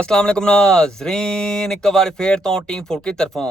अस्सलाम वालेकुम नाज़रीन, एक बार फिर तो टीम फुल की तरफों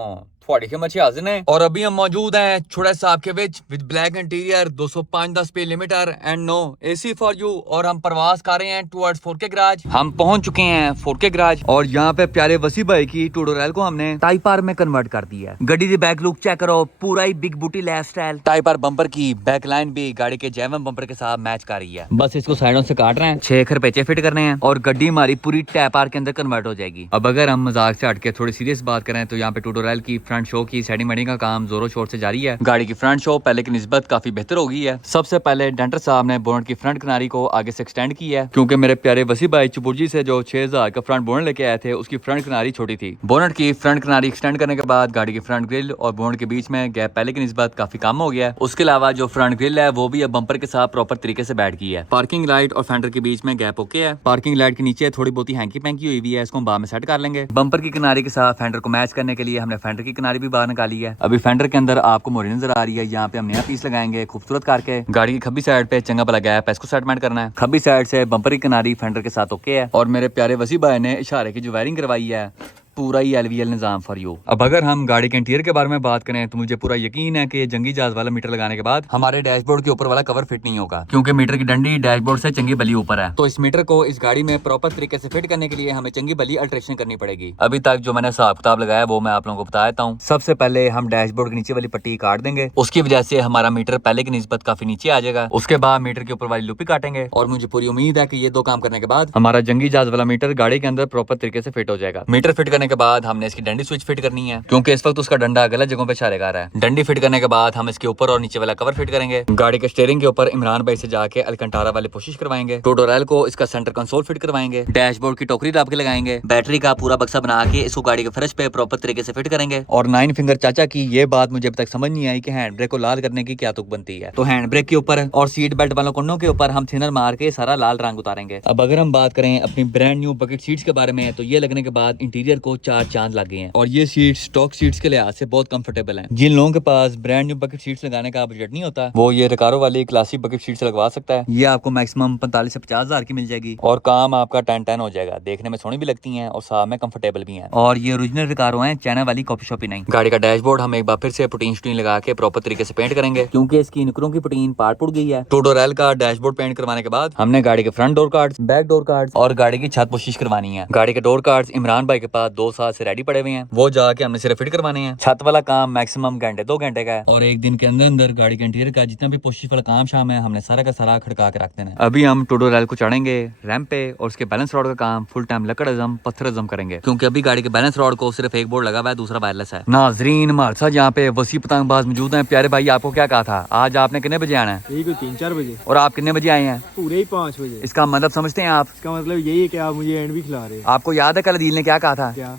थोड़ी खिदमत च हाजिर हैं और अभी हम मौजूद हैं छोटा साहब के with black interior 205 speed limiter and no AC for you. और हम प्रवास कर रहे हैं टुवर्ड्स 4K गराज। हम पहुंच चुके हैं 4K गराज और यहाँ पे प्यारे वसी भाई की टूडोरेल को हमने टाइप आर में कन्वर्ट कर दिया है। गाड़ी की बैक लुक चेक करो, पूरा ही big booty lifestyle. Type R bumper की बैक लाइन भी गाड़ी के जैवन बम्पर के साथ मैच कर रही है। बस इसको साइडों से काट रहे हैं, 6 खरपेचे फिट करने हैं और गाड़ी हमारी पूरी टाइप आर के अंदर कन्वर्ट हो जाएगी। अब अगर हम मजाक से हटके थोड़ी सीरियस बात करें तो यहाँ पे टूडोरेल की फ्रंट शो की सेटिंग का काम जोरों शोर से जारी है। गाड़ी की फ्रंट शो पहले की निस्बत काफी बेहतर हो गई है। सबसे पहले डेंटर साहब ने बोनट की फ्रंट किनारी को आगे से एक्सटेंड की है, क्योंकि मेरे प्यारे वसी भाई चुपुरजी से जो 6000 का फ्रंट बोनट लेके आए थे उसकी फ्रंट किनारी छोटी थी। बोनट की फ्रंट किनारी एक्सटेंड करने के बाद गाड़ी की फ्रंट ग्रिल और बोनट के बीच में गैप पहले की निस्बत काफी कम हो गया है। उसके अलावा जो फ्रंट ग्रिल है वो भी अब बम्पर के साथ प्रॉपर तरीके से बैठ गई है। पार्किंग लाइट और फेंडर के बीच में गैप ओके है। पार्किंग लाइट के नीचे थोड़ी बहुत हैंकी पैंकी हुई है, इसको हम बाद में सेट कर लेंगे। बम्पर की किनारी के साथ फेंडर को मैच करने के लिए हमने फेंडर की किनारी भी बाहर निकाली है। अभी फेंडर के अंदर आपको मोरी नजर आ रही है, यहाँ पे हम नया पीस लगाएंगे खूबसूरत करके। गाड़ी की खब्बी साइड पे चंगा भला गैप है, इसको सेटमेंट करना है। खब्बी साइड से बम्पर की किनारी फेंडर के साथ ओके है। और मेरे प्यारे वसी भाई ने इशारे की जो वायरिंग करवाई है पूरा ही LVL निजाम फॉर यू। अब अगर हम गाड़ी के इंटीरियर के बारे में बात करें तो मुझे पूरा यकीन है कि जंगी जहाज वाला मीटर लगाने के बाद हमारे डैशबोर्ड के ऊपर वाला कवर फिट नहीं होगा, क्योंकि मीटर की डंडी डैशबोर्ड से चंगी बली ऊपर है। तो इस मीटर को इस गाड़ी में प्रॉपर तरीके से फिट करने के लिए हमें चंगी बली अल्ट्रेशन करनी पड़ेगी। अभी तक जो मैंने हिसाब किताब लगाया वो मैं आप लोगों को बता देता हूँ। सबसे पहले हम डैशबोर्ड के नीचे वाली पट्टी काट देंगे, उसकी वजह से हमारा मीटर पहले की निस्बत काफी नीचे आ जाएगा। उसके बाद मीटर के ऊपर वाली लूपी काटेंगे और मुझे पूरी उम्मीद है कि ये दो काम करने के बाद हमारा जंगी जहाज वाला मीटर गाड़ी के अंदर प्रॉपर तरीके से फिट हो जाएगा। मीटर फिट करने के बाद हमने इसकी डंडी स्विच फिट करनी है, क्योंकि इस वक्त उसका डंडा गलत जगहों पे इशारे कर रहा है। डंडी फिट करने के बाद हम इसके ऊपर और नीचे वाला कवर फिट करेंगे। गाड़ी के स्टीयरिंग के ऊपर इमरान भाई से जाके अलकंटारा वाले कोशिश करवाएंगे। टोटोरेल को इसका सेंटर कंसोल फिट करवाएंगे। डैशबोर्ड की टोकरी दाब के लगाएंगे। बैटरी का पूरा बक्सा बना के इसको गाड़ी के फर्श पे प्रॉपर तरीके से फिट करेंगे। और 9 फिंगर चाचा की ये बात मुझे अब तक समझ नहीं आई कि हैंड ब्रेक को लाल करने की क्या तुक बनती है। तो हैंड ब्रेक के ऊपर और सीट बेल्ट वालों कुंडों के ऊपर हम थिनर मार के सारा लाल रंग उतारेंगे। अब अगर हम बात करें अपनी ब्रांड न्यू बकेट सीट्स के बारे में तो ये लगने के बाद इंटीरियर को 4 चांद लग गए हैं और ये सीट स्टॉक सीट्स के लिहाज से बहुत कंफर्टेबल हैं। जिन लोगों के पास ब्रांड न्यू बकेट सीट्स लगाने का बजट नहीं होता वो ये रिकारो वाली क्लासिक बकेट सीट्स लगवा सकता है। ये आपको मैक्सिमम 45 से 50 हजार की मिल जाएगी और काम आपका 10-10 हो जाएगा। देखने में सोनी भी लगती हैं और साथ में कंफर्टेबल भी हैं। और ये ओरिजिनल रिकारो हैं, चाइना वाली कॉपी शॉपी नहीं। गाड़ी का डैशबोर्ड हम एक बार फिर से पुटीन स्टीन लगा के प्रॉपर तरीके से पेंट करेंगे, क्योंकि इसकी नुकरों की पुटीन पार्ट पुट गई है। टोटोरेल का डैशबोर्ड पेंट करवाने के बाद हमने गाड़ी के front door cards, back door cards और गाड़ी की छत पोशिश करवानी है। गाड़ी के डोर कार्ड्स इमरान भाई के पास 2 साल से रेडी पड़े हुए हैं, वो जाके हमने सिर्फ फिट करवाने हैं। छत वाला काम मैक्सिमम घंटे 2 घंटे का है और एक दिन के अंदर अंदर गाड़ी के इंटीरियर का जितना भी पोशिश वाला काम शाम है हमने सारा का सारा खड़का के रख देना है। अभी हम टोटोरेल को चढ़ेंगे रैंप पे और उसके बैलेंस रॉड का काम फुल टाइम लकड़ अजम पत्थर अजम करेंगे, क्योंकि अभी गाड़ी के बैलेंस रॉड को सिर्फ एक बोर्ड लगा हुआ है, दूसरा वायरलेस है। नाजरीन हमारे साथ यहाँ पे वसी पतंगबाज मौजूद हैं। प्यारे भाई आपको क्या कहा था, आज आपने कितने बजे आना है? यही कोई 3-4 बजे। और आप कितने बजे आए हैं? पूरे ही 5 बजे। इसका मतलब समझते हैं आप? इसका मतलब यही है कि आप मुझे एंड भी खिला रहे हैं। आपको याद है कल अदील ने क्या कहा था? क्या?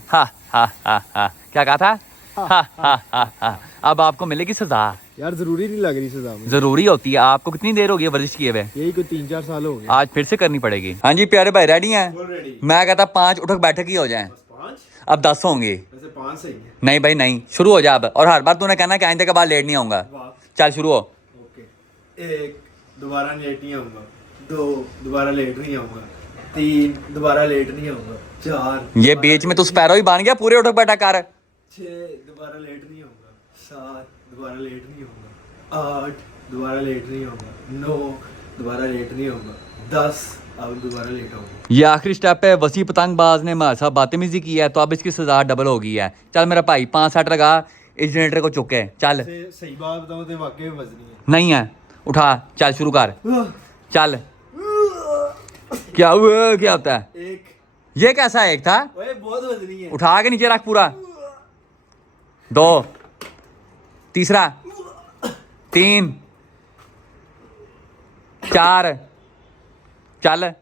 क्या कहा था? अब आपको मिलेगी सजा। यार जरूरी नहीं लग रही सजा में। जरूरी होती है। आपको कितनी देर हो गई वर्जिश किए हुए? यही कोई 3-4 साल हो गए। आज फिर से करनी पड़ेगी। हाँ जी प्यारे भाई रेडी हैं? मैं कहता 5 उठक बैठक ही हो जाए। अब 10 होंगे। 5 सही है। नहीं भाई नहीं, शुरू हो जा अब। और हर बार तूने कहना कि आइंदे के बाद लेट नहीं आऊंगा। चल शुरू हो। ओके। 1 दोबारा लेट नहीं आऊंगा, 2 दोबारा लेट नहीं आऊंगा, 3 दोबारा लेट नहीं आऊंगा, 4 ये बीच में तू स्पैरो ही बन गया, पूरे उठक बैठक कर। 6 दोबारा लेट नहीं आऊंगा, 7 दोबारा लेट नहीं आऊंगा, 8 दोबारा लेट नहीं आऊंगा, 9 दोबारा लेट नहीं आऊंगा, 10 अब दोबारा लेट आऊंगा। ये आखिरी स्टेप है। वसी पतंगबाज ने हमारे साथ बदतमीजी की है तो अब इसकी सजा डबल हो गई है। चल मेरा भाई 5 सेट लगा, इस जनरेटर को चुके चल। सही बात बताऊं तो वाकई में वजनी है। नहीं है, उठा चल शुरू कर चल। क्या हुआ, क्या होता है? एक ये कैसा एक था? ओए बहुत वजनी है। उठा के नीचे रख पूरा। 2 तीसरा 3 4 चल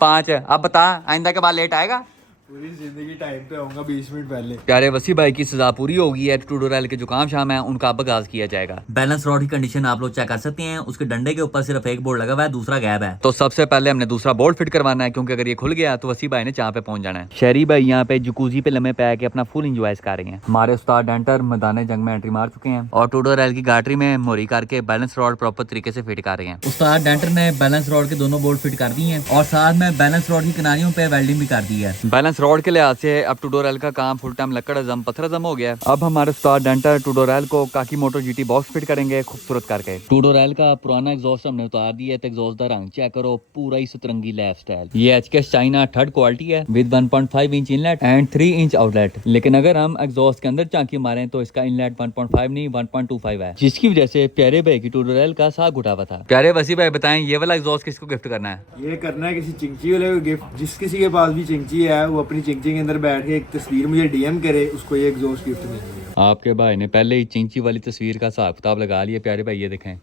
5। अब बता आइंदा के बाद लेट आएगा? पूरी जिंदगी टाइम पे आऊंगा 20 मिनट पहले। प्यारे वसी भाई की सजा पूरी हो गई है। ट्यूटोरियल के जो काम शाम है उनका अब आगाज किया जाएगा। बैलेंस रॉड की कंडीशन आप लोग चेक कर सकते हैं। उसके डंडे के ऊपर सिर्फ एक बोल्ट लगा हुआ है, दूसरा गैप है। तो सबसे पहले हमने दूसरा बोल्ट फिट करवाना है, क्योंकि अगर ये खुल गया तो वसी भाई ने जहाँ पे पहुंच जाना है। शहरी भाई यहाँ पे जकूजी पे लम्बे पे के अपना फुल इंजॉय कर रहे हैं। हमारे उस्ताद डेंटर मैदान जंग में एंट्री मार चुके हैं और ट्यूटोरियल की गाटरी में मोरी करके बैलेंस रॉड प्रॉपर तरीके से फिट कर रहे हैं। उस्ताद डेंटर ने बैलेंस रॉड के दोनों बोल्ट फिट कर दिए हैं और साथ में बैलेंस रॉड की किनारियों पे वेल्डिंग भी कर दी है। बैलेंस रॉड के लिहाज से अब ट्यूटोरियल का काम फुल टाइम लकड़ अजम पत्थर अजम हो गया। अब हमारे उस्ताद डेंटर ट्यूटोरियल को काकी मोटो जीटी बॉक्स फिट करेंगे खूबसूरत करके। ट्यूटोरियल का पुराना एग्जॉस्ट हमने उतार दिया है, तो एग्जॉस्ट का रंग चेक करो, पूरा ही सतरंगी लाइफ स्टाइल। ये एचकेएस चाइना 3rd क्वालिटी है with 1.5 inch inlet and 3 inch outlet. लेकिन अगर हम एग्जॉस्ट के अंदर झांकी मारें तो इसका इनलेट 1.5 नहीं 1.25 है, जिसकी वजह से प्यारे भाई की ट्यूटोरियल का साग उठा हुआ था। प्यारे वसी भाई बताएं, ये वाला एग्जॉस्ट किसको गिफ्ट करना है? ये करना है किसी चिंची वाले को गिफ्ट। जिस किसी के पास भी चिंची है वो अपनी चिंची के अंदर बैठ के एक तस्वीर मुझे डीएम करे, उसको ये एग्जॉस्ट गिफ्ट मिलेगा। आपके भाई ने पहले ही चिंची वाली तस्वीर का हिसाब किताब लगा लिया। प्यारे भाई ये देखें,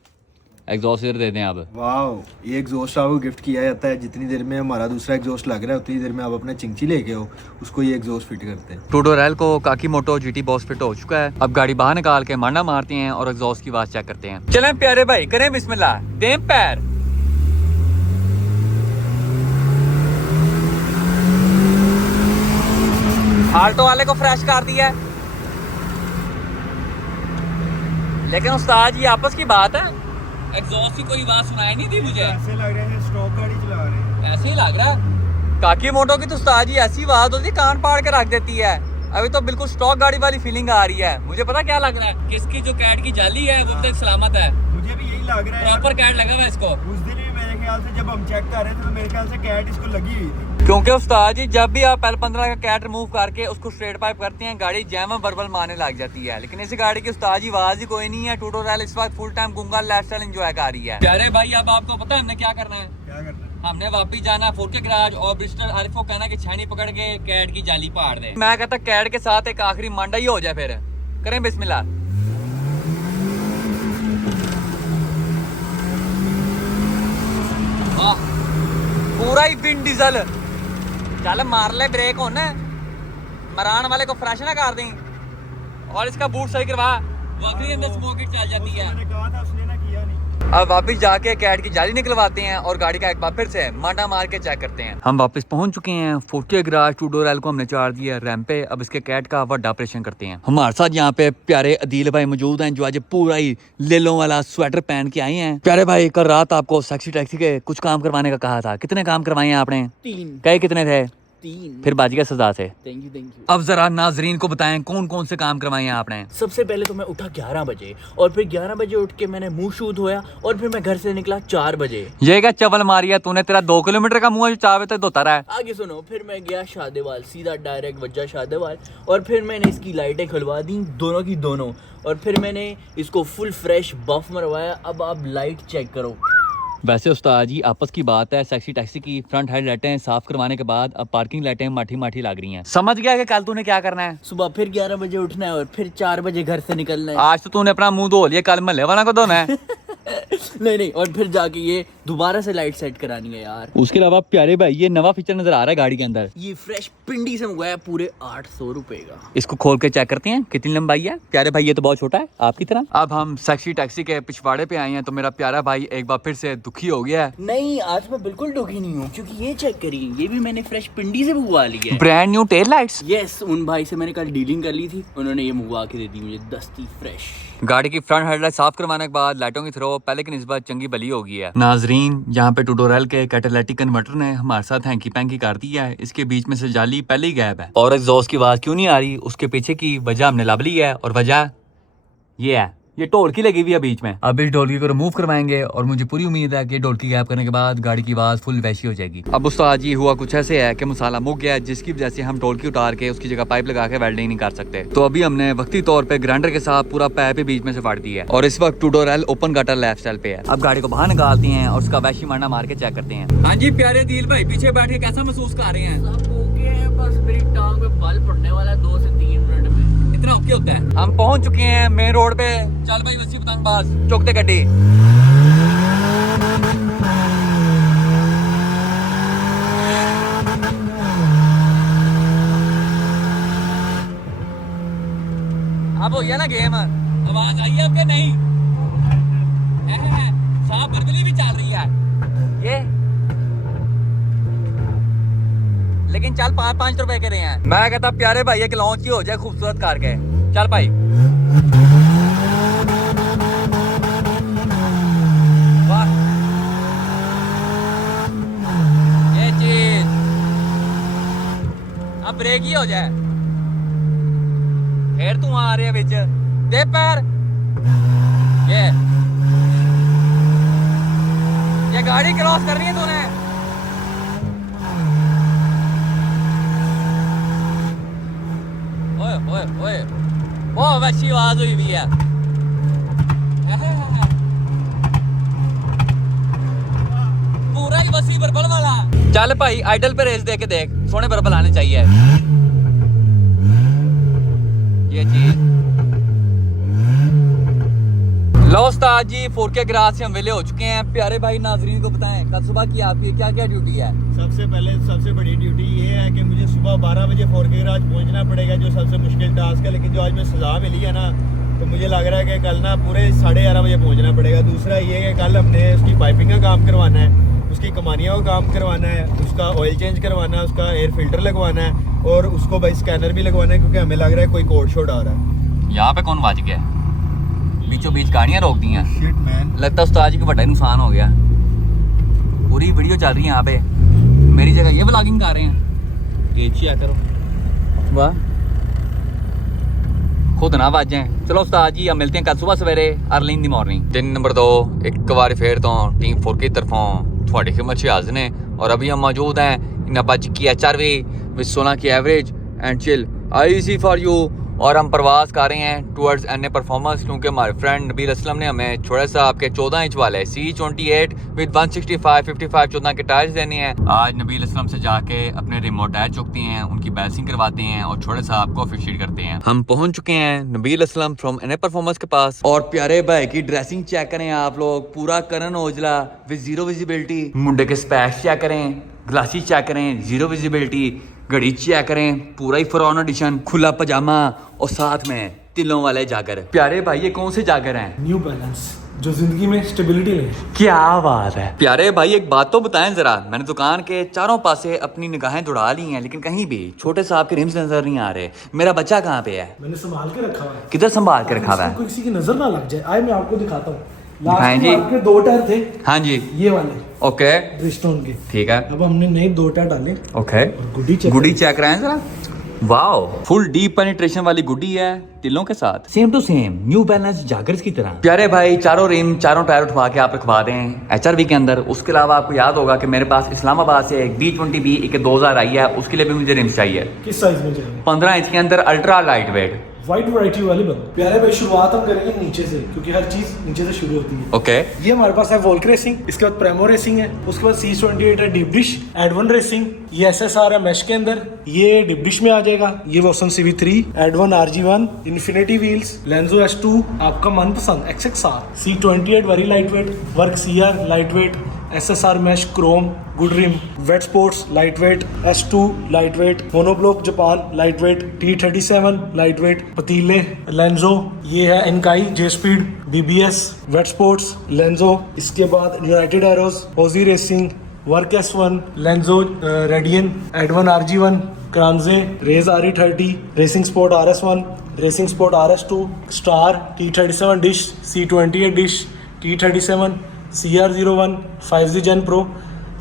एग्जॉस्ट इधर दे दें आप। वाह, ये एग्जॉस्ट आपको गिफ्ट किया जाता है। जितनी देर में हमारा दूसरा एग्जॉस्ट लग रहा है उतनी देर में आप अपना चिंची लेके आओ, उसको ये एग्जॉस्ट फिट करते हैं। ट्यूटोरियल को काकी मोटो जीटी बॉक्स फिट हो चुका है। अब गाड़ी बाहर निकाल के मांडा मारते हैं और एग्जॉस्ट की आवाज चेक करते हैं। चलें प्यारे भाई, करें बिस्मिल्लाह, दें पैर। आल्टो वाले को फ्रेश कर दिया, लेकिन उस्ताद जी आपस की बात है, एग्जॉस्ट की कोई बात सुनाई नहीं दी मुझे। ऐसे लग रहा है स्टॉक गाड़ी चला रहे हैं। ऐसे ही लग रहा है। काकी मोटो की तो उस्ताद जी ऐसी बात होती है, कान पाड़ के रख देती है। अभी तो बिल्कुल स्टॉक गाड़ी वाली फीलिंग आ रही है। मुझे पता क्या लग रहा है, किसकी जो कैट की जाली है वो तक सलामत है। मुझे भी यही लग रहा है। प्रॉपर कैट लगा हुआ है इसको। उस दिन भी मेरे ख्याल से जब हम चेक कर रहे थे तो मेरे ख्याल से कैट इसको लगी हुई थी। क्योंकि उस्ताद जी जब भी आप L15 का कैट रिमूव करके उसको स्ट्रेट पाइप करते हैं, गाड़ी जैम बरबल मारने लग जाती है। लेकिन इस गाड़ी की उस्ताद जी आवाज ही कोई नहीं है। ट्यूटोरियल इस वक्त फुल टाइम गुंगा लाइफस्टाइल एंजॉय कर रही है। प्यारे भाई अब आपको पता है हमने क्या करना है? क्या करना है? हमने वापिस जाना 4K गैराज और ब्रिस्टल आरिफ को कहना कि छैनी पकड़ के कैट की जाली पाड़ दे। मैं कहता कैट के साथ एक आखिरी मांडा ही हो जाए। फिर करें बिस्मिल्लाह। पूरा ही विंड डीजल चल मार ले, ब्रेक होना मरान वाले को फ्रेश ना कर दें और इसका बूट सही करवा, वक्री अंदर स्मोक चल जाती है। मैंने कहा था उसने ना किया नहीं। अब वापस जाके कैट की जाली निकलवाते हैं और गाड़ी का एक बार फिर से मांडा मार के चेक करते हैं। हम वापस पहुंच चुके हैं 4K गैराज। ट्यूटोरियल को हमने चार दिया रैंप पे। अब इसके कैट का बड़ा ऑपरेशन करते हैं। हमारे साथ यहाँ पे प्यारे अदील भाई मौजूद हैं, जो आज पूरा ही लेलों वाला स्वेटर पहन के आए हैं। प्यारे भाई कल रात आपको सेक्सी टैक्सी के कुछ काम करवाने का कहा था, कितने काम करवाए हैं आपने? 3। कई कितने थे? 3। फिर बाजी का सजा से। Thank you. अब जरा नाजरीन को बताएं कौन कौन से काम करवाए हैं आपने? सबसे पहले तो मैं उठा 11 बजे और फिर 11 बजे उठ के मैंने मुंह शूध धोया और फिर मैं घर से निकला 4 बजे। ये क्या चवल मारी है तूने? तेरा 2 किलोमीटर का मुंह है जो 4 बजे तक धोता रहा है। आगे सुनो, फिर मैं गया शादेवाल, सीधा डायरेक्ट वज्जा शादेवाल और फिर मैंने इसकी लाइटें खुलवा दी दोनों की दोनों और फिर मैंने इसको फुल फ्रेश बफ मरवाया। अब आप लाइट चेक करो। वैसे उस्ताद जी आपस की बात है, सेक्सी टैक्सी की फ्रंट हेड लाइटें साफ करवाने के बाद अब पार्किंग लाइटें माठी माठी लग रही हैं। समझ गया कि कल तूने क्या करना है? सुबह फिर 11 बजे उठना है और फिर 4 बजे घर से निकलना है। आज तो तूने अपना मुंह धो लिया, कल महल्ले वाला को धोना है। नहीं, और फिर जाके ये दोबारा से लाइट सेट करानी है यार। उसके अलावा प्यारे भाई ये नवा फीचर नजर आ रहा है गाड़ी के अंदर। ये फ्रेश पिंडी से मंगवाया पूरे 800 रुपए का। इसको खोल के चेक करते हैं कितनी लंबाई है। प्यारे भाई ये तो बहुत छोटा है आपकी तरह। अब हम सेक्सी टैक्सी के पिछवाड़े पे आए हैं तो मेरा प्यारा भाई एक बार फिर से दुखी हो गया है। नहीं, आज मैं बिल्कुल दुखी नहीं हूँ क्योंकि ये चेक करिए, ये भी मैंने फ्रेश पिंडी से मंगवा ली है। Brand new tail lights. Yes, उन भाई से मैंने कल डीलिंग कर ली थी, उन्होंने ये मंगवा के दे दी मुझे दस्ती फ्रेश। गाड़ी की फ्रंट हेडलाइट साफ करवाने के बाद लाइटों की थ्रो पहले की निस्बत चंगी भली हो गई है। नाजरीन यहाँ पे ट्यूटोरियल के कैटालिटिक कन्वर्टर ने हमारे साथ हैंकी पैंकी कर दिया है। इसके बीच में से जाली पहले ही गैप है और एग्जॉस्ट की आवाज क्यों नहीं आ रही, उसके पीछे की वजह हमने लब ली है और वजह ये है, ये ढोलकी लगी हुई है बीच में। अब इस ढोलकी को रिमूव करवाएंगे और मुझे पूरी उम्मीद है कि ढोलकी गैप करने के बाद गाड़ी की आवाज फुल वैसी हो जाएगी। अब उस्ताद जी हुआ कुछ ऐसे है कि मसाला मुक गया है, जिसकी वजह से हम ढोलकी उतार के उसकी जगह पाइप लगा के वेल्डिंग नहीं कर सकते। तो अभी हमने वक्ती तौर पे ग्राइंडर के साथ पूरा पाइप बीच में से फाड़ दिया है और इस वक्त ट्यूटोरियल ओपन गटर लाइफस्टाइल पे है। अब गाड़ी को बाहर निकालते हैं और उसका वैशी मारना मार के चेक करते हैं। हाँ जी प्यारे दिल भाई, पीछे बैठ के कैसा महसूस कर रहे हैं? सब ओके है, बस मेरी टांग पे बल पड़ने वाला है 2 से 3 मिनट में। इतना ओके होता है। हम पहुंच चुके हैं मेन रोड पे। चल भाई वसी पतंग बाज चौकते गड्डी। अब हो गया ना गेम, आवाज आई है आपके नहीं है, साफ बरबली भी चल रही है ये, लेकिन चल 5-5 रुपए के रहे हैं। मैं कहता प्यारे भाई एक लॉन्च ही हो जाए खूबसूरत कार के, चल भाई। वाह ये चीज, अब ब्रेक ही हो जाए, फिर तू आ रही है बिच दे पैर, ये गाड़ी क्रॉस करनी है तूने। ओए ओए ओए बहुत अच्छी आवाज हुई भी है। पूरा ही बसी बरबल वाला। चल भाई आइडल पे रेस दे के देख, सोने बरबल आने चाहिए ये चीज। लो उस्ताद जी 4K ग्रास से हम वेले हो चुके हैं। प्यारे भाई नाजरीन को बताएं कल सुबह की आपकी क्या क्या ड्यूटी है? सबसे पहले सबसे बड़ी ड्यूटी ये है कि मुझे सुबह 12 बजे 4K गराज पहुंचना पड़ेगा, जो सबसे मुश्किल टास्क है। लेकिन जो आज मैं सजा मिली है ना, तो मुझे लग रहा है कि कल ना पूरे 11:30 बजे पहुंचना पड़ेगा। दूसरा ये है कि कल हमने उसकी पाइपिंग का काम करवाना है, उसकी कमानियों का काम करवाना है, उसका ऑयल चेंज करवाना है, उसका एयर फिल्टर लगवाना है और उसको भाई स्कैनर भी लगवाना है, क्योंकि हमें लग रहा है कोई कोड शोड आ रहा है। यहाँ पे कौन बच गया? बीचों बीच गाड़ियाँ रोक दी हैं। शिट मैन, लगता है उस्ताद जी को बड़ा ही नुकसान हो गया। पूरी वीडियो चल रही है यहाँ पे, मेरी जगह ये व्लॉगिंग कर रहे हैं। ये करो वाह, खुद ना बाज जाए। चलो उस्ताद जी अब मिलते हैं कल सुबह सवेरे अर्ली इन दी मॉर्निंग। दिन नंबर 2 एक बार फिर तो टीम 4K तरफों थोड़ी खिदमत से हाजिर ने और अभी हम मौजूद हैं इन बच की HRV विद 16 की average and chill IC for you. और हम प्रवास कर रहे हैं टुवर्ड्स NA परफॉर्मेंस, क्योंकि हमारे फ्रेंड नबील असलम ने हमें थोड़ा सा आपके 14 इंच वाले C28 विद 165/55 14 के टायर्स देने हैं। आज नबील असलम से जाके अपने रिमोट टायर चुकते हैं, उनकी बैलेंसिंग करवाते हैं और थोड़ा सा आपको अप्रिशिएट करते हैं। हम पहुंच चुके हैं Nabeel Aslam from NA performance के पास और प्यारे भाई की ड्रेसिंग चेक करें आप लोग, पूरा Karan Aujla with zero visibility. मुंडे के स्पैक्स चेक करें, ग्लासी चेक करें, जीरो विजिबिलिटी। घड़ी चेक करें, पूरा ही फरौन एडिशन, खुला पजामा और साथ में तिलों वाले जागर। प्यारे भाई ये कौन से जागर हैं? न्यू बैलेंस, जो जिंदगी में स्टेबिलिटी ले। क्या बात है। प्यारे भाई एक बात तो बताएं जरा, मैंने दुकान के चारों पासे अपनी निगाहें दौड़ा ली हैं, लेकिन कहीं भी छोटे साहब के रिम्स नजर नहीं आ रहे। मेरा बच्चा कहाँ पे है? मैंने संभाल के रखा हुआ है। किधर संभाल के रखा हुआ है? किसी की नजर ना लग जाए। आए मैं आपको दिखाता हूँ। दिखाएं जी। आपके 2 टायर थे, हाँ जी, ये वाले ओके ब्रिजस्टोन के। ठीक है, अब हमने नए 2 टायर डाले। ओके गुड्डी चेक कराएं जरा। वाओ, फुल डीप पेनिट्रेशन वाली गुड्डी है तिलों के साथ, same to same New Balance joggers की तरह। प्यारे भाई चारों रिम चारों टायर उठवा के आप रखवा दें HRV के अंदर। उसके अलावा आपको याद होगा कि मेरे पास इस्लामाबाद से एक B20B एक 2000 आई है, उसके लिए भी मुझे रिम्स चाहिए। किस साइज में चाहिए? 15 इंच के अंदर ultra light weight white variety वाले बन। प्यारे भाई शुरुआत हम करेंगे नीचे से, क्योंकि हर चीज नीचे से शुरू होती है। ओके ये हमारे पास है वोल्क रेसिंग, इसके बाद प्रेमो रेसिंग है, उसके बाद C28 है डीप डिश, एडवन रेसिंग, ये SSR है मैश के अंदर, ये डीप डिश में आ जाएगा। ये वॉसन CV3, Edwan RG1, infinity wheels, लेंजो S2, आपका मनपसंद XXR, C28 very light weight, work CR light weight, SSR mesh chrome good rim, weight sports light weight, S2 light weight, monoblock Japan light weight, T37 light weight, पतीले Lenso, ये है Enkei J speed, BBS weight sports Lenso. इसके बाद United Arrows, OG racing, work S1, Lenso radian, Advan RG1, क्रांजे, Rays RE30, racing sport RS1, racing sport RS2, star, T37 dish, C28 dish, T37, CR01, 5G Gen Pro,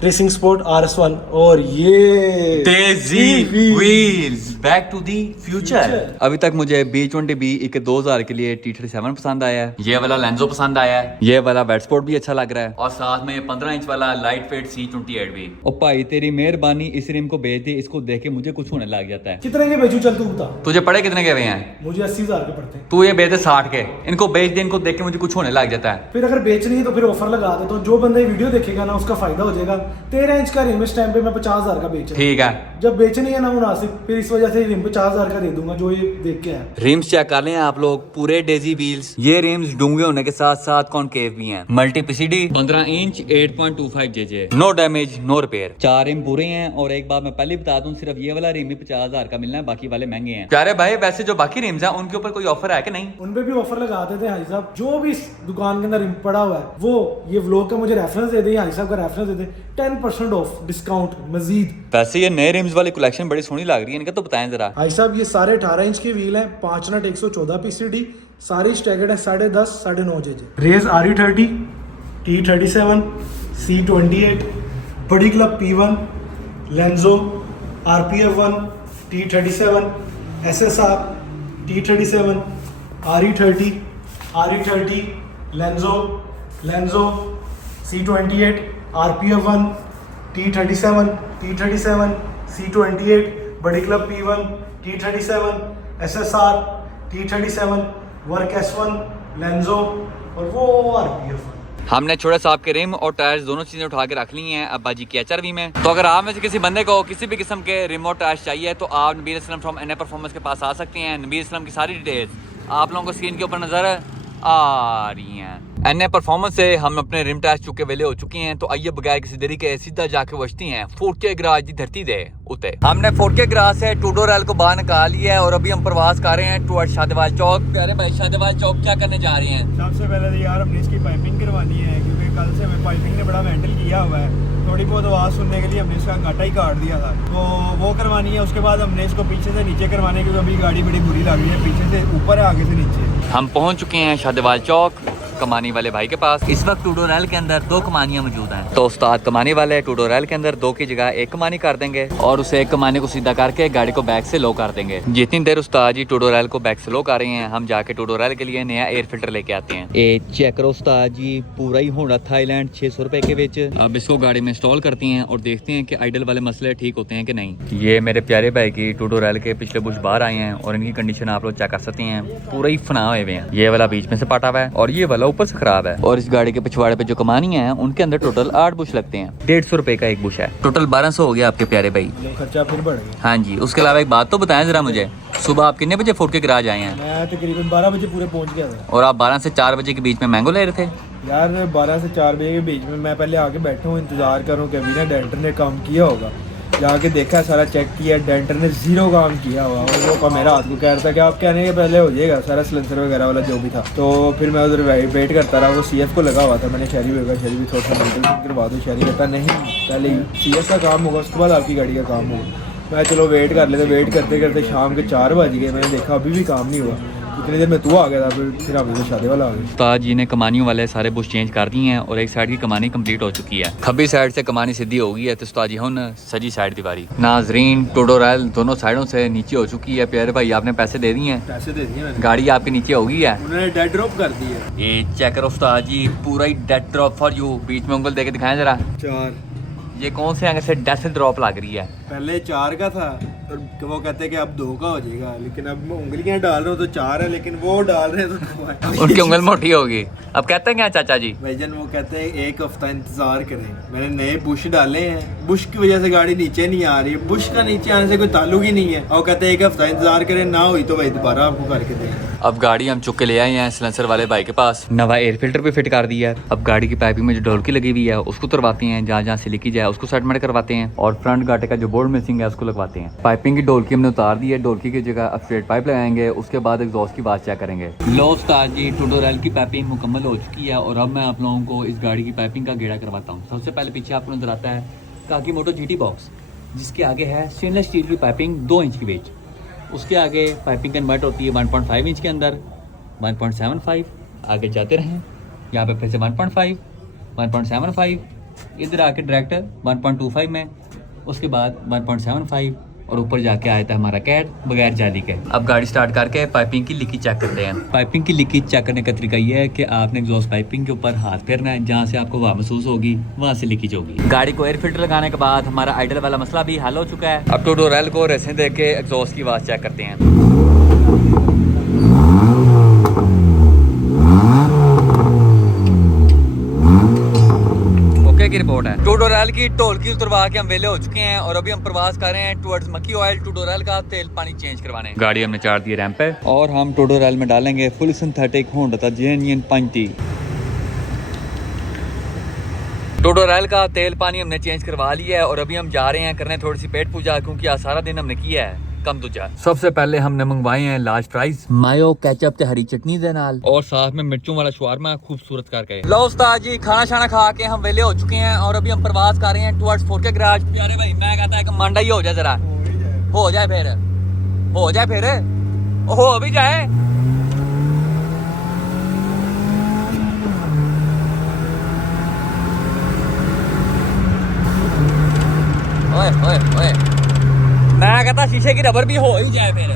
racing sport RS1 और ये तेजी wheels back to the future. अभी तक मुझे B20B एक 2000 के लिए T37 पसंद आया है, ये वाला लेंजो पसंद आया है, ये वाला वेट स्पोर्ट भी अच्छा लग रहा है और साथ में 15 इंच वाला लाइट वेट C28 भी। ओ भाई तेरी मेहरबानी, इस रिम को बेच दे, इसको देख के मुझे कुछ होने लग जाता है। कितने के बेचू? चल तू बता। तुझे पड़े कितने के हुए हैं? मुझे 80,000 के पड़ते हैं। तू ये बेच दे 60 के, इनको बेच दे, इनको देख के मुझे कुछ होने लग जाता है। फिर अगर बेचनी है तो फिर ऑफर लगा दे, तो जो बंदा ये वीडियो देखेगा ना उसका फायदा हो जाएगा। 13 इंच का रिम इस टाइम पे मैं 50,000 का बेच रहा हूं। ठीक है, जब बेचनी है ना मुनासिब, फिर इस वजह से ऐसे ही रिम 50,000 का दे दूंगा जो ये देख के है। रिम्स चेक कर लें आप लोग, पूरे डेजी व्हील्स। ये रिम्स डूंगे होने के साथ साथ कॉनकेव भी हैं। Multi PCD 15 inch 8.25 JJ, no damage no repair. 4 rim पूरे हैं। और एक बात मैं पहले बता दूं, सिर्फ ये वाला रिम ही 50,000 का मिलना है, बाकी वाले महंगे हैं। प्यारे भाई वैसे जो बाकी रिम्स हैं उनके ऊपर कोई ऑफर है कि नहीं? उन पे भी ऑफर लगाते थे हाजी साहब। जो भी इस दुकान के अंदर रिम पड़ा हुआ है वो ये व्लॉग का मुझे रेफरेंस दे दे, हाजी साहब का रेफरेंस दे दे, 10% ऑफ डिस्काउंट मजीद। वैसे ये नए रिम्स वाली कलेक्शन बड़ी सोहनी लग रही है, इनका तो बताएं जरा। हाजी साहब ये सारे 18 इंच के व्हील हैं, 5 नट 114 पीसीडी, सारी स्टैगर्ड है 10.5 9.5 JJ. Raise RE30, T37, C28, बड़ी club P1, लेंजो RPF1, T37, SSR, T37, RE30, लेंजो C28, RPF1, T37, C28, बड़ी club P1, T37, SSR, T37, work S1, लेंजो और वो RPF1। हमने छोटे साहब के रिम और टायर्स दोनों चीजें उठा के रख ली हैं अब्बा जी की HRV में। तो अगर आप में से किसी बंदे को किसी भी किस्म के रिम और टायर्स चाहिए तो आप Nabeel Aslam from NA performance के पास आ सकते हैं। नबील असलम की सारी डिटेल्स आप लोगों को स्क्रीन के ऊपर नजर आ रही हैं। एनए परफॉर्मेंस से हम अपने रिम टायर्स चुके वेले हो चुके हैं। तो आइए बगैर किसी देरी के सीधा जाके बचती हैं 4K गराज की धरती दे उते। हमने 4K गराज से टू डोर एल को बाहर निकाल लिया है और अभी हम प्रवास कर रहे हैं टुवर्ड शादेवाल चौक। प्यारे भाई शादेवाल चौक क्या करने जा रहे हैं? सबसे पहले तो यार हमने इसकी पाइपिंग करवानी है, क्योंकि कल से हमें पाइपिंग ने बड़ा मेंटल किया हुआ है। थोड़ी बहुत आवाज़ सुनने के लिए हमने इसका काटा ही काट दिया था, तो वो करवानी है। उसके बाद हमने इसको पीछे से नीचे करवाने, क्योंकि अभी गाड़ी बड़ी बुरी लग रही है, पीछे से ऊपर है आगे से नीचे। हम पहुंच चुके हैं शादेवाल चौक कमानी वाले भाई के पास। इस वक्त टूडोरैल के अंदर 2 कमानियां मौजूद हैं। तो उस्ताद कमानी वाले टूडोरैल के अंदर 2 की जगह 1 कमानी कर देंगे और उसे 1 कमानी को सीधा करके गाड़ी को बैक से लो कर देंगे। जितनी देर उस्ताद जी टूडोरैल को बैक से लो कर रहे हैं, हम जाके टूडोरैल के लिए नया एयर फिल्टर लेके आते हैं। ये चेक करो उस्ताद जी, पूरा ही होंडा थाईलैंड 600 रुपए के विच। अब इसको गाड़ी में इंस्टॉल करते हैं और देखते हैं कि आइडल वाले मसले ठीक होते हैं कि नहीं। ये मेरे प्यारे भाई की टूडोरैल के पिछले बुश बाहर आए हैं और इनकी कंडीशन आप लोग चेक कर सकते हैं, पूरा ही फना हुए हैं। ये वाला बीच में से पाटा हुआ है और ये वाला ऊपर से खराब है। और इस गाड़ी के पिछवाड़े पे जो कमानियां हैं उनके अंदर टोटल 8 बुश लगते हैं। 150 रुपए का एक बुश है। टोटल 1200 हो गया आपके प्यारे भाई। खर्चा फिर बढ़ गया। हाँ जी। उसके अलावा एक बात तो बताएं जरा मुझे, सुबह आप कितने बजे 4K गराज आए हैं? मैं तकरीबन 12 बजे पूरे पहुंच गया था। और आप 12 से 4 बजे के बीच में मैंगो ले रहे थे? यार 12 से 4 बजे के बीच में मैं पहले आके बैठा हूँ, इंतजार कर रहा हूँ कि अभी ना डेंटर ने काम किया होगा। जाके देखा, सारा चेक किया, डेंटर ने 0 काम किया हुआ। और वो का मेरा हाथ को कह रहा था कि आप कहने के पहले हो जाएगा सारा सिलेंसर वगैरह वाला जो भी था। तो फिर मैं उधर वेट करता रहा। वो CF को लगा हुआ था, मैंने शहरी भी थोड़ा सा मेंटेन करवा दूँ। शहरी कहता नहीं, पहले CF का काम होगा उसके बाद आपकी गाड़ी का काम होगा। मैं चलो वेट कर लेते। वेट करते करते शाम के 4 बज गए। मैंने देखा अभी भी काम नहीं हुआ। इतनी देर में तू आ गया था, फिर आप शादी वाला आ गया। उस्ताद जी ने कमानियों वाले सारे बुश चेंज कर दिए हैं और एक साइड की कमानी कंप्लीट हो चुकी है। खब्बी साइड से कमानी सीधी हो गई है तो उस्ताद जी हुन सजी साइड दीवारी। नाजरीन टूडोरैल दोनों साइडों से नीचे हो चुकी है। प्यारे भाई आपने पैसे दे दिए हैं? पैसे दे दिए मैंने। गाड़ी आपके नीचे हो गई है, उन्होंने डेड ड्रॉप कर दी है। ये चेक करो उस्ताद जी, पूरा ही डेड ड्रॉप फॉर यू। बीच में उंगल देके दिखाएं जरा, 4 ये कौन से आगे से डेथ ड्रॉप लग रही है? पहले 4 का था और वो कहते हैं कि अब 2 का हो जाएगा, लेकिन अब मैं उंगलियां डाल रहा हूँ तो 4 है, लेकिन वो डाल रहे हैं तो 2 है। उनकी उंगल मोटी होगी। अब कहते हैं क्या चाचा जी? भाईजान वो कहते हैं 1 हफ्ता इंतजार करें। मैंने नए बुश डाले हैं, बुश की वजह से गाड़ी नीचे नहीं आ रही है। बुश का नीचे आने से कोई ताल्लुक ही नहीं है। और कहते हैं 1 हफ्ता इंतजार करें, ना हुई तो भाई दोबारा आपको करके देंगे। अब गाड़ी हम चुक के ले आए हैं सिलेंसर वाले भाई के पास। नवा एयर फिल्टर भी फिट कर दिया है। अब गाड़ी की पाइपिंग में जो ढोलकी लगी हुई है उसको उतरवाते हैं, जहाँ जहाँ से लीकेज है उसको सेटमेंट करवाते हैं और फ्रंट गाटे का जो बोर्ड मिसिंग है उसको लगवाते हैं। पाइपिंग की ढोलकी हमने उतार दी है, ढोलकी की जगह अब स्ट्रेट पाइप लगाएंगे। उसके बाद एग्जॉस्ट की बात चेक करेंगे। लो उस्ताद जी टूडोरैल की पाइपिंग मुकम्मल हो चुकी है और अब मैं आप लोगों को इस गाड़ी की पाइपिंग का गेड़ा करवाता हूँ। सबसे पहले पीछे आपको नजर आता है काकी मोटो GT बॉक्स, जिसके आगे है स्टेनलेस स्टील की पाइपिंग 2 इंच की बेच। उसके आगे पाइपिंग कन्वर्ट होती है 1.5 इंच के अंदर 1.75। आगे जाते रहें, यहाँ पे फिर से 1.5 1.75, इधर आके डायरेक्ट 1.25 में, उसके बाद 1.75 और ऊपर जाके आया था हमारा कैट बगैर जाली के। अब गाड़ी स्टार्ट करके पाइपिंग की लीकेज चेक करते हैं। पाइपिंग की लीकेज चेक करने का तरीका ये है कि आपने एग्जॉस्ट पाइपिंग के ऊपर हाथ फेरना है, जहाँ से आपको हवा महसूस होगी वहाँ से लीकेज होगी। गाड़ी को एयर फिल्टर लगाने के बाद हमारा आइडल वाला मसला भी हल हो चुका है। अब टूडोरैल को रेसें देख के एग्जॉस्ट की आवाज़ चेक करते हैं। की रिपोर्ट है। टूडोरैल की ढोल की उतरवा के हम वेले हो चुके हैं और अभी हम प्रवास कर रहे हैं टुवर्ड्स मक्की ऑयल टूडोरैल का तेल पानी चेंज करवाने। गाड़ी हमने चार दी रैंप पे और हम टूडोरैल में डालेंगे फुल सिंथेटिक होंडा था जेन्युइन 5T। टूडोरैल का तेल पानी हमने चेंज करवा लिया है और अभी हम जा रहे हैं करने थोड़ी सी पेट पूजा, क्योंकि आज सारा दिन हमने किया है कम दूजा। सबसे पहले हमने मंगवाए हैं लार्ज फ्राइज, मायो केचप ते हरी चटनी दे नाल और साथ में मिर्चों वाला शवारमा खूबसूरत करके। लो उस्ताद जी, खाना शाना खा के हम वेले हो चुके हैं और अभी हम प्रवास कर रहे हैं टुवर्ड्स 4K गैराज। प्यारे भाई मैं कहता है कि मंडा ही हो जाए, जरा हो जाए फिर हो भी जाए। ओए ओए ओए, मैं कहता शीशे की रबर भी हो ही जाए फिर।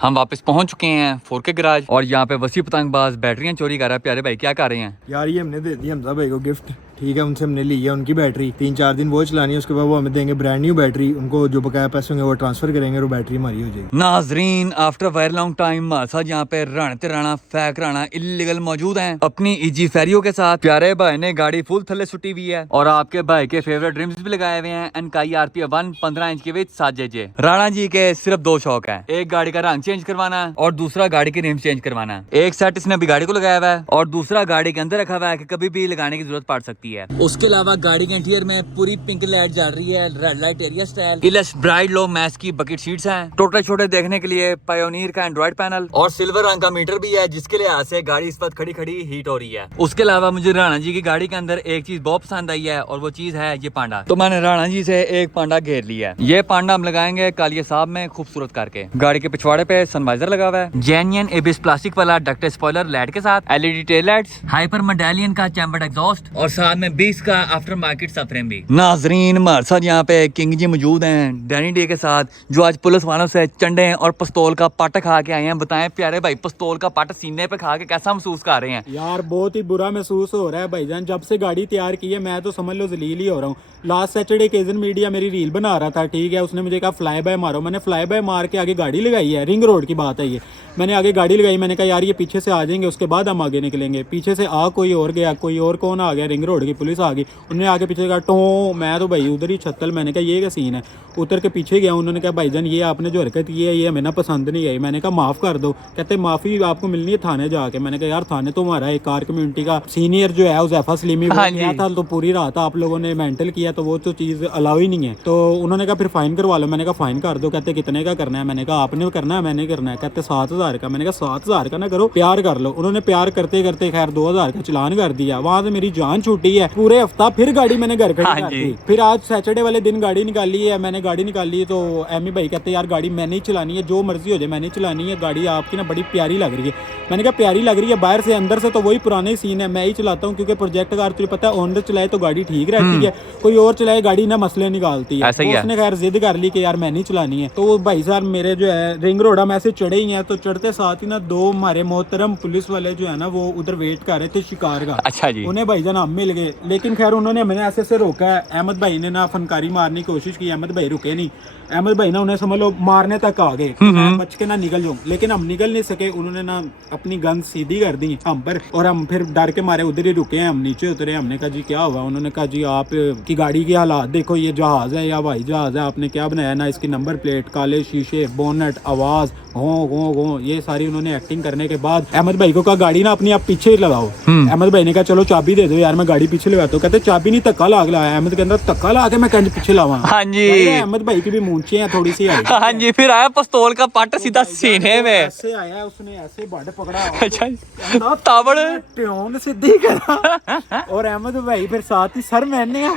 हम वापस पहुंच चुके हैं 4K गैराज और यहाँ पे वसी पतंगबाज बैटरियां चोरी कर रहा है। प्यारे भाई क्या कर रहे हैं? यार ये हमने दे दी हमजा भाई को गिफ्ट, ठीक है, उनसे हमने ली है उनकी बैटरी, 3-4 दिन वो चलानी है, उसके बाद वो हमें देंगे ब्रांड न्यू बैटरी। उनको जो बकाया पैसे होंगे वो ट्रांसफर करेंगे और बैटरी हमारी हो जाएगी। नाजरीन, आफ्टर वेरी लॉन्ग टाइम मासा यहाँ पे राणा फैक राणा इलीगल मौजूद हैं अपनी इजी फेरियो के साथ। प्यारे भाई ने गाड़ी फुल थल्ले सुटी हुई है और आपके भाई के फेवरेट ड्रीम्स भी लगाए हुए हैं। एनकाई RP 1 15 इंच के विच 7 JJ। राणा जी के सिर्फ 2 शौक है, एक गाड़ी का रंग चेंज करवाना और दूसरा गाड़ी की रिम चेंज करवाना। एक सेट इसने अभी गाड़ी को लगाया हुआ है और दूसरा गाड़ी के अंदर रखा हुआ है कि कभी भी लगाने की जरूरत पड़ सकती है। उसके अलावा गाड़ी के इंटीरियर में पूरी पिंक लाइट जल रही है, रेड लाइट एरिया स्टाइल। इलस ब्राइट लो मैच की बकेट सीट्स हैं, टोटे छोटे देखने के लिए पायोनियर का एंड्रॉइड पैनल और सिल्वर रंग का मीटर भी है, जिसके लिहाज से गाड़ी इस वक्त खड़ी हीट हो रही है। उसके अलावा मुझे राणा जी की गाड़ी के अंदर एक चीज बहुत पसंद आई है और वो चीज है ये पांडा। तो मैंने राणा जी से एक पांडा घेर लिया है। ये पांडा हम लगाएंगे कालिया साहब में खूबसूरत करके। गाड़ी के पिछवाड़े पे सनवाइजर लगा हुआ है, जेन्युइन एबिस प्लास्टिक वाला डक्टेड स्पॉइलर लाइट के साथ, LED tail lights, hyper medallion का चैम्बर्ड एग्जॉस्ट और साथ में 20 का आफ्टर मार्केट सबफ्रेम भी। नाजरीन, हमारे साथ यहाँ पे किंग जी मौजूद हैं डैनी डे के साथ, जो आज पुलिस वालों से चंडे और पिस्तौल का पट खा के आए हैं। बताएं प्यारे भाई, पिस्तौल का पट सीने पे खा के कैसा महसूस कर रहे हैं? यार बहुत ही बुरा महसूस हो रहा है भाईजान, जब से गाड़ी तैयार की है मैं तो समझ लो जलील ही हो रहा हूँ। लास्ट सैटरडे केजन मीडिया मेरी रील बना रहा था, ठीक है, उसने मुझे कहा फ्लाई बाय मारो, मैंने फ्लाई बाय मार के आगे गाड़ी लगाई है। रिंग रोड की बात है ये, मैंने आगे गाड़ी लगाई, मैंने कहा यार ये पीछे से आ जाएंगे उसके बाद हम आगे निकलेंगे। पीछे से आ कोई और गया, कोई और कौन आ गया, रिंग रोड की पुलिस आ गई, उन्होंने आगे पीछे कहा टो, मैं तो भाई उधर ही छत्तल। मैंने कहा ये क्या सीन है, उतर के पीछे गया, उन्होंने कहा भाईजान ये आपने जो हरकत की है ये हमें ना पसंद नहीं आई। मैंने कहा माफ़ कर दो, कहते माफ़ी आपको मिलनी है थाने जाके। मैंने कहा यार थाने तो हमारा एक कार कम्युनिटी का सीनियर जो है उज़ैफा सलीमी वो गया था, तो पूरी रात आप लोगों ने मेंटल किया, तो वो तो चीज़ अलाउ ही नहीं है। तो उन्होंने कहा फिर फाइन करवा लो। मैंने कहा फाइन कर दो, कहते कितने का करना है, मैंने कहा आपने करना है मैंने करना है, कहते 7,000 का। मैंने कहा 7,000 का ना करो, प्यार कर लो। उन्होंने प्यार करते करते खैर 2,000 का चलान कर दिया। वहां से मेरी जान छूटी है पूरे हफ्ता। फिर गाड़ी मैंने घर खड़ी कर दी, फिर आज सैटरडे वाले दिन गाड़ी निकाली है, मैंने गाड़ी निकाली है, तो एमी भाई कहते यार गाड़ी मैंने ही चलानी है, जो मर्जी हो जाए मैंने चलानी है, गाड़ी आपकी ना बड़ी प्यारी लग रही है। मैंने कहा प्यारी लग रही है बाहर से, अंदर से तो वही पुराने सीन है, मैं ही चलाता हूँ, क्योंकि प्रोजेक्ट कार तुझे पता है ओनर चलाए तो गाड़ी ठीक रहती है, कोई और चलाए गाड़ी ना मसले निकालती है। तो उसने खैर जिद कर ली कि यार मैंने ही चलानी है। तो भाई साहब मेरे जो है रिंग रोड हम ऐसे चढ़े ही हैं, तो चढ़ते साथ ही ना 2 हमारे मोहतरम पुलिस वाले जो है ना वो उधर वेट कर रहे थे शिकार का। अच्छा जी। उन्हें भाईजान हम मिल गए, लेकिन खैर उन्होंने हमें ऐसे रोका है। अहमद भाई ने ना फनकारी मारने की कोशिश की, अहमद भाई रुके नहीं। अहमद भाई ना उन्हें समझ लो मारने तक आ गए, मैं बच के ना निकल जाऊं, लेकिन हम निकल नहीं सके। उन्होंने ना अपनी गन सीधी कर दी हम पर और हम फिर डर के मारे उधर ही रुके हैं। हम नीचे उतरे, हमने कहा जी क्या हुआ? उन्होंने कहा जी आप की गाड़ी के हालात देखो, ये जहाज है या हवाई जहाज है, आपने क्या बनाया ना, इसकी नंबर प्लेट, काले शीशे, बोनेट, आवाज, हो ये सारी उन्होंने एक्टिंग करने के बाद अहमद भाई को कहा गाड़ी ना अपनी आप पीछे ही लगाओ। अहमद भाई ने कहा चलो चाबी दे दो यार, मैं गाड़ी पीछे लगाता हूँ। कहते चाबी नहीं धक्का लाग लाया। अहमद के अंदर धक्का ला के मैं कंज पीछे लावा। हाँ जी, अहमद भाई की भी मूंछें हैं थोड़ी सी। हाँ जी, फिर आया पिस्तौल का पट सीधा सीने में, ऐसे आया, उसने ऐसे बड़ पकड़ा। अच्छा ताबड़ ट्यून सीधी करा और अहमद भाई फिर साथ ही सर मैंने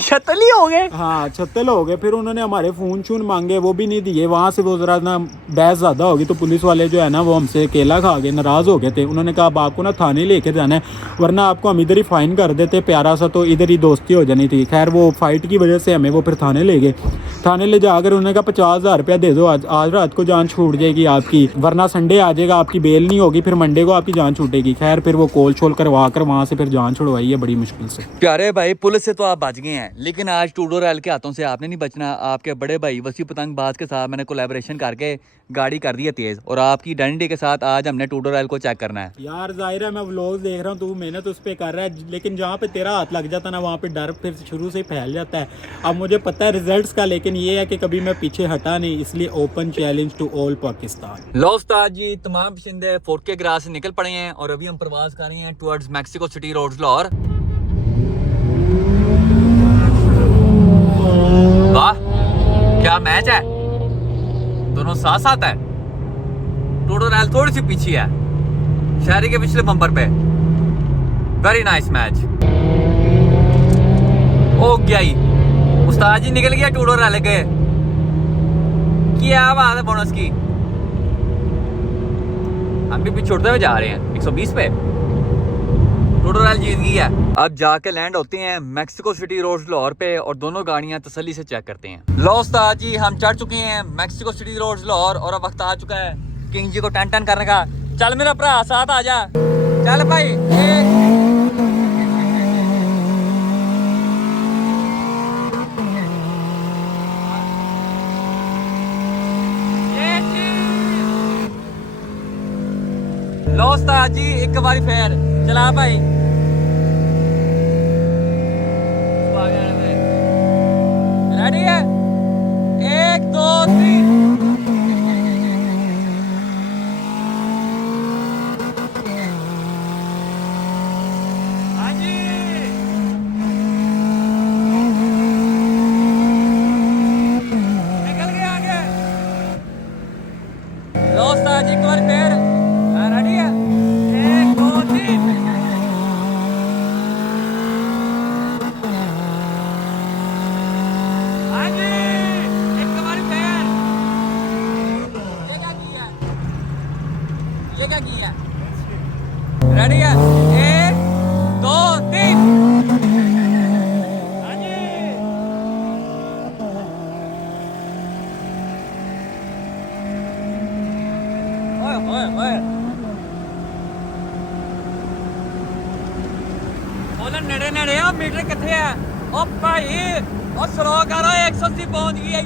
छतली हो गए। हाँ छत्तल हो गए। फिर उन्होंने हमारे फोन शून मांगे, वो भी नहीं दिए। वहां से वो जरा ना बहस ज्यादा होगी, तो पुलिस वाले जो है ना वो हमसे केला खा गए, नाराज हो गए थे। उन्होंने कहा अब आपको ना थाने लेके जाना है, वरना आपको हम इधर ही फाइन कर देते प्यारा सा, तो इधर ही दोस्ती हो जानी थी। खैर वो फाइट की वजह से हमें वो फिर थाने ले गए। थाने ले जाकर उन्होंने कहा 50,000 रुपया दे दो, आज रात को जान छूट जाएगी आपकी, वरना संडे आ जाएगा, आपकी बेल नहीं होगी, फिर मंडे को आपकी जान छूटेगी। खैर फिर वो कॉल शोल करवा कर वहाँ से फिर जान छुड़वाई है बड़ी मुश्किल से। प्यारे भाई, पुलिस से तो आप बच गए हैं, लेकिन आज टूडो रैल के हाथों से आपने नहीं बचना। आपके बड़े भाई वसी पतंगबाज के साथ मैंने कोलैबोरेशन करके गाड़ी कर दी है तेज, और आपकी आइडेंटिटी के साथ आज हमने टूडो रैल को चेक करना है। यार जाहिर है मैं व्लॉग्स देख रहा हूँ, तू मेहनत उस पर कर रहा है, लेकिन जहाँ पे तेरा हाथ लग जाता है ना वहाँ पे डर फिर शुरू से ही फैल जाता है। अब मुझे पता है रिजल्ट्स का, लेकिन ये है कि कभी मैं पीछे हटा नहीं, इसलिए open challenge to all Pakistan. लो उस्ताद जी, तमाम बशिंदे फोर्ट के ग्रास से निकल पड़े हैं और अभी हम प्रवास कर रहे हैं towards Mexico City roads Lahore. वाह क्या मैच है, दोनों साथ साथ है। टूडो रैल थोड़ी सी पीछे है शहरी के पिछले बम्पर पे। Very nice match. ओ गया ही, उस्ताद जी निकल गया टूडो रैल के। क्या बात है बोनस की। हम भी पीछे उड़ते हुए जा रहे हैं 120 पे। टूडो रैल जीत गई है। अब जाके लैंड होते हैं मैक्सिको सिटी रोड्स लाहौर पे और दोनों गाड़ियां तसल्ली से चेक करते हैं। लो उस्ताद जी, हम चढ़ चुके हैं मैक्सिको सिटी रोड्स लाहौर और अब वक्त आ चुका है किंग जी को टन टन करने का। चल मेरा भरा साथ आ जा, चल भाई। लो उस्ताद जी, एक बारी फेर चला भाई। रेडी है, 1 2 3। हाँ जी, निकल गया आगे। लो उस्ताद जी, एक बार फेर। रेडी है, 1 2 3। हाँ जी, एक बार फेर। ये क्या किया, ये क्या किया। रेडी है, 1 2 3। हाँ जी, ओए ओए ओए, बोले नेड़े नेड़े आ, मीटर किथे है। ओ भाई ओ स्लो करो, 180 पहुंच गई है।